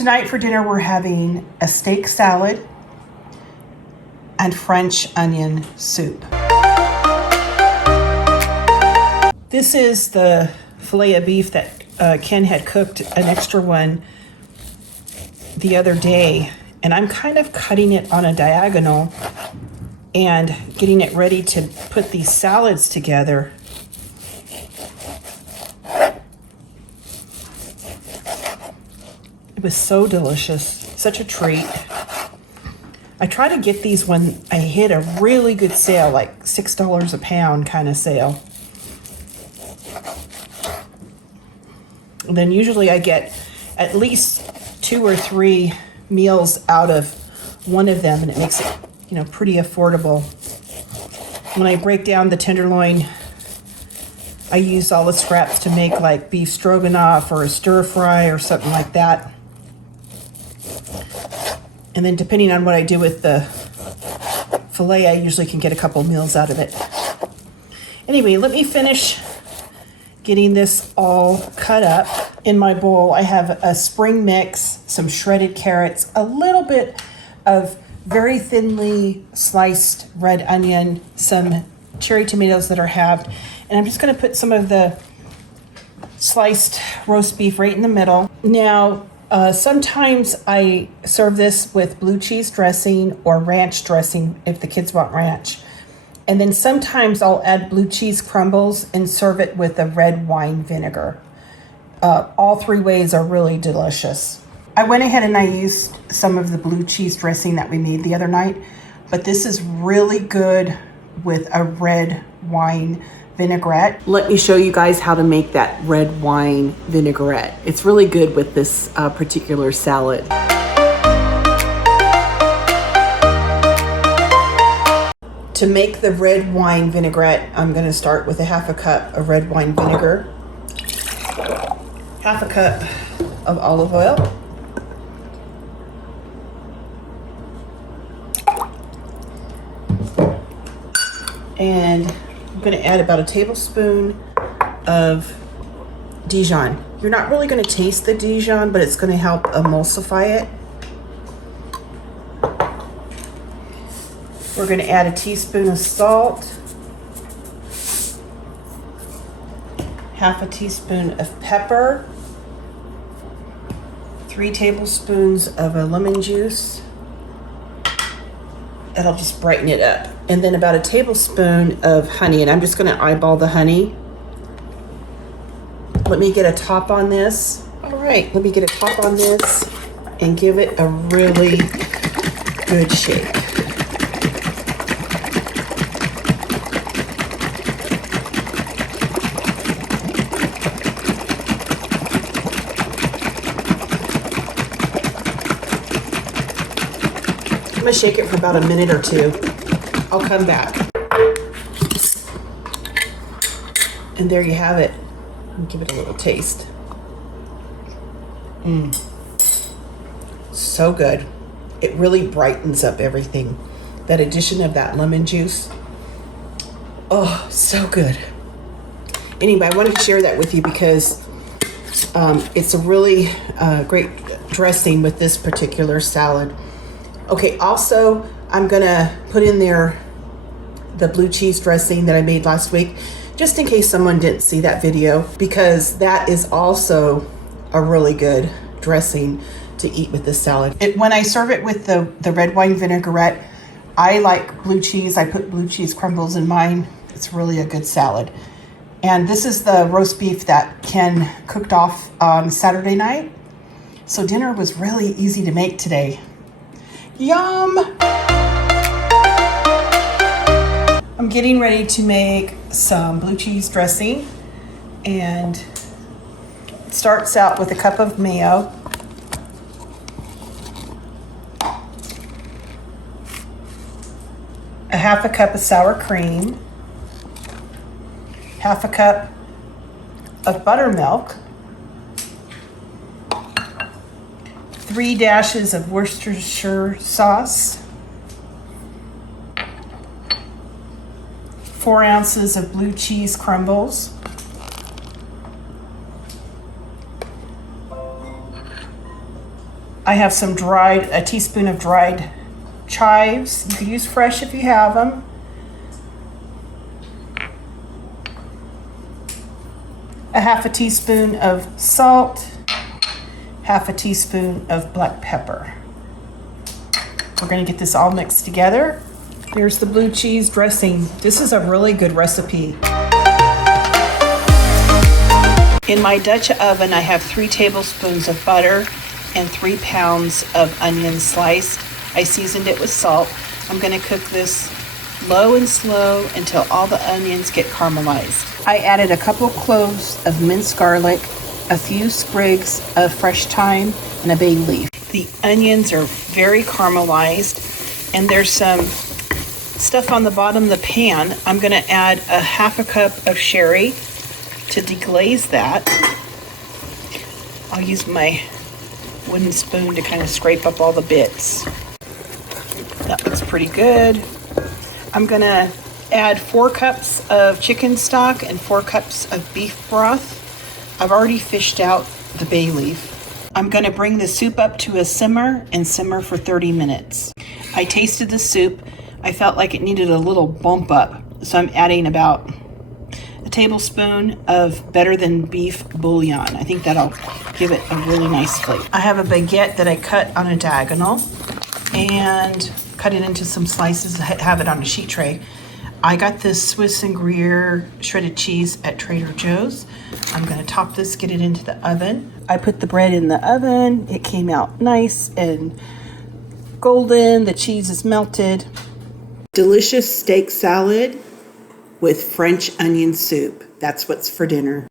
Tonight for dinner, we're having a steak salad and French onion soup. This is the filet of beef that Ken had cooked an extra one the other day, and I'm kind of cutting it on a diagonal and getting it ready to put these salads together. It was so delicious, such a treat. I try to get these when I hit a really good sale, like $6 a pound kind of sale. And then usually I get at least 2 or 3 meals out of one of them, and it makes it, pretty affordable. When I break down the tenderloin, I use all the scraps to make like beef stroganoff or a stir fry or something like that. And then depending on what I do with the filet, I usually can get a couple meals out of it. Anyway, let me finish getting this all cut up. In my bowl, I have a spring mix, some shredded carrots, a little bit of very thinly sliced red onion, some cherry tomatoes that are halved, and I'm just going to put some of the sliced roast beef right in the middle. Now, sometimes I serve this with blue cheese dressing or ranch dressing if the kids want ranch. And then sometimes I'll add blue cheese crumbles and serve it with a red wine vinegar. All 3 ways are really delicious. I went ahead and I used some of the blue cheese dressing that we made the other night, but this is really good with a red wine vinaigrette. Let me show you guys how to make that red wine vinaigrette. It's really good with this particular salad. To make the red wine vinaigrette, I'm going to start with a 1/2 cup of red wine vinegar, 1/2 cup of olive oil, and I'm going to add about a tablespoon of Dijon. You're not really going to taste the Dijon, but it's going to help emulsify it. We're going to add a teaspoon of salt, 1/2 teaspoon of pepper, 3 tablespoons of a lemon juice. That'll just brighten it up. And then about a tablespoon of honey, and I'm just going to eyeball the honey. Let me get a top on this. All right, let me get a top on this and give it a really good shake. I'm gonna shake it for about a minute or 2. I'll come back. And there you have it. I'll give it a little taste. So good. It really brightens up everything. That addition of that lemon juice. Oh, so good. Anyway, I wanted to share that with you because it's a really great dressing with this particular salad. Okay, also, I'm gonna put in there the blue cheese dressing that I made last week, just in case someone didn't see that video, because that is also a really good dressing to eat with this salad. When I serve it with the red wine vinaigrette, I like blue cheese. I put blue cheese crumbles in mine. It's really a good salad. And this is the roast beef that Ken cooked off on Saturday night. So dinner was really easy to make today. Yum! I'm getting ready to make some blue cheese dressing, and it starts out with a cup of mayo, a 1/2 cup of sour cream, 1/2 cup of buttermilk, 3 dashes of Worcestershire sauce, 4 ounces of blue cheese crumbles, I have a teaspoon of dried chives. You could use fresh if you have them. A half a teaspoon of salt, half a teaspoon of black pepper. We're going to get this all mixed together. Here's the blue cheese dressing. This is a really good recipe. In my Dutch oven, I have 3 tablespoons of butter and 3 pounds of onion sliced. I seasoned it with salt. I'm going to cook this low and slow until all the onions get caramelized. I added a couple cloves of minced garlic, a few sprigs of fresh thyme, and a bay leaf. The onions are very caramelized, and there's some stuff on the bottom of the pan. I'm going to add a half a cup of sherry to deglaze that. I'll use my wooden spoon to kind of scrape up all the bits. That looks pretty good. I'm going to add 4 cups of chicken stock and 4 cups of beef broth. I've already fished out the bay leaf. I'm going to bring the soup up to a simmer and simmer for 30 minutes. I tasted the soup. I felt like it needed a little bump up, so I'm adding about a tablespoon of better than beef bouillon. I think that'll give it a really nice flavor. I have a baguette that I cut on a diagonal and cut it into some slices, have it on a sheet tray. I got this Swiss and Gruyere shredded cheese at Trader Joe's. I'm going to top this, get it into the oven. I put the bread in the oven. It came out nice and golden. The cheese is melted. Delicious steak salad with French onion soup. That's what's for dinner.